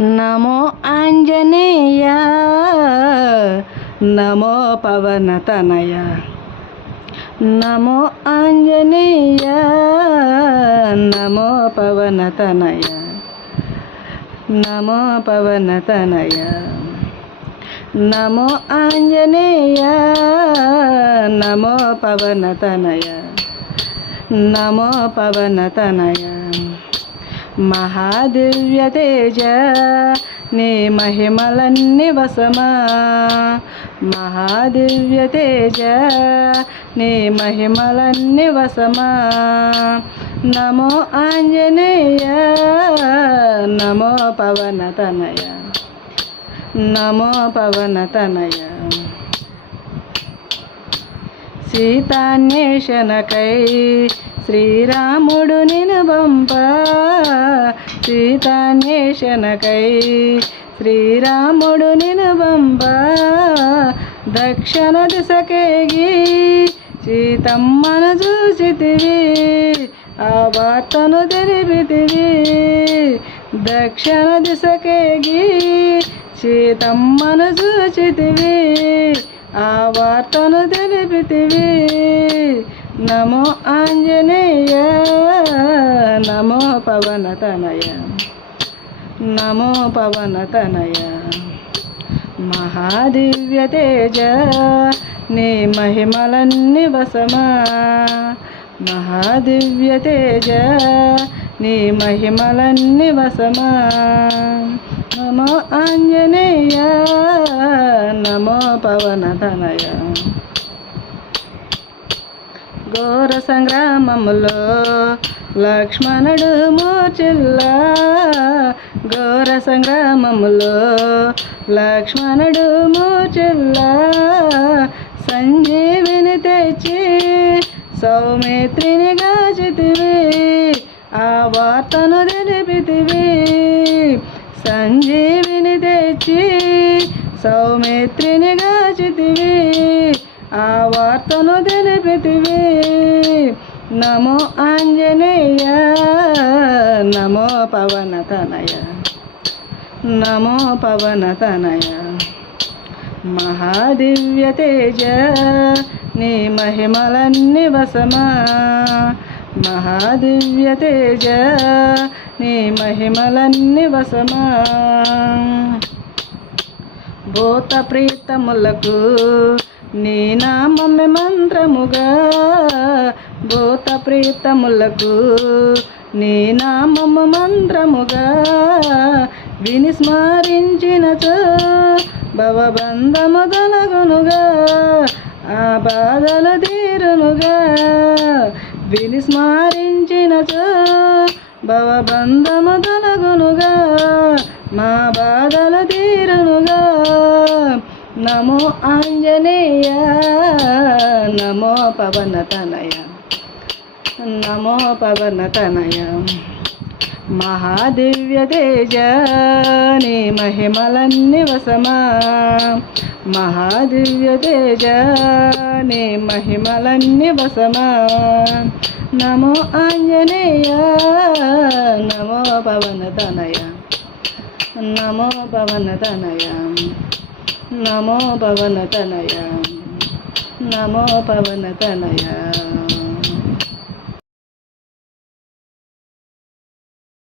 నమో ఆంజనేయ నమో పవనతనయ నమో ఆంజనేయ నమో పవనతనయ నమో పవనతనయ నమో ఆంజనేయ నమో పవనతనయ నమో పవనతనయ మహాదివ్య తేజ నీ మహిమలన్నీ వసమా మహాదివ్య తేజ నీ మహిమలన్నీ వసమా నమో ఆంజనేయ నమో పవనతనయ నమో పవనతనయ సీతాన్వేషణకై శ్రీరాముడు నిను పంప సీతాన్వేషణకై శ్రీరాముడు నిను పంప దక్షిణ దిశకేగి సీతమ్మను చూసితివి ఆ వార్తను తెలిపితివి దక్షిణ దిశకేగి సీతమ్మను చూసితివి ఆ వార్తను తెలిపితివి నమో ఆంజనేయ నమో పవనతనయ నమో పవనతనయ మహాదివ్య తేజ నీ మహిమలన్నీ వసమా మహాదివ్య తేజ నీ మహిమలన్నీ వసమా నమో ఆంజనేయ నమో పవనతనయ ఘోర సంగ్రామములో లక్ష్మణుడు మూర్ఛిల్లా ఘోర సంగ్రామములో లక్ష్మణుడు మూర్ఛిల్లా సంజీవిని తెచ్చి సౌమిత్రిని గాచితివి ఆ వార్తను తెలిపితివి సంజీవిని తెచ్చి సౌమిత్రిని గాచితివి ఆ వార్తను తెలిపితివి నమో ఆంజనేయ నమో పవనతనయ నమో పవనతనయ మహాదివ్య తేజ నీ మహిమలన్నీ వసమా మహాదివ్య తేజ నీ మహిమలన్నీ వసమా భూత ప్రీతములకు నీ నామమే మంత్రముగా భూత ప్రీతములకు నీ నామము మంత్రముగా విని స్మరించినచో భవబంధము తొలగునుగా ఆ బాధలు తీరునుగా విని స్మరించినచో భవబంధము తొలగునుగా మా బాధలు తీరునుగా నమో ఆంజనేయ నమో పవనతనయ నమో పవనతనయ మహాదివ్య తేజ నీ మహిమలన్నీ వసమా మహాదివ్య తేజ నీ మహిమలన్నీ వసమా నమో ఆంజనేయ నమో పవనతనయ నమో పవనతనయ నమో పవనతనయ నమో పవనతనయ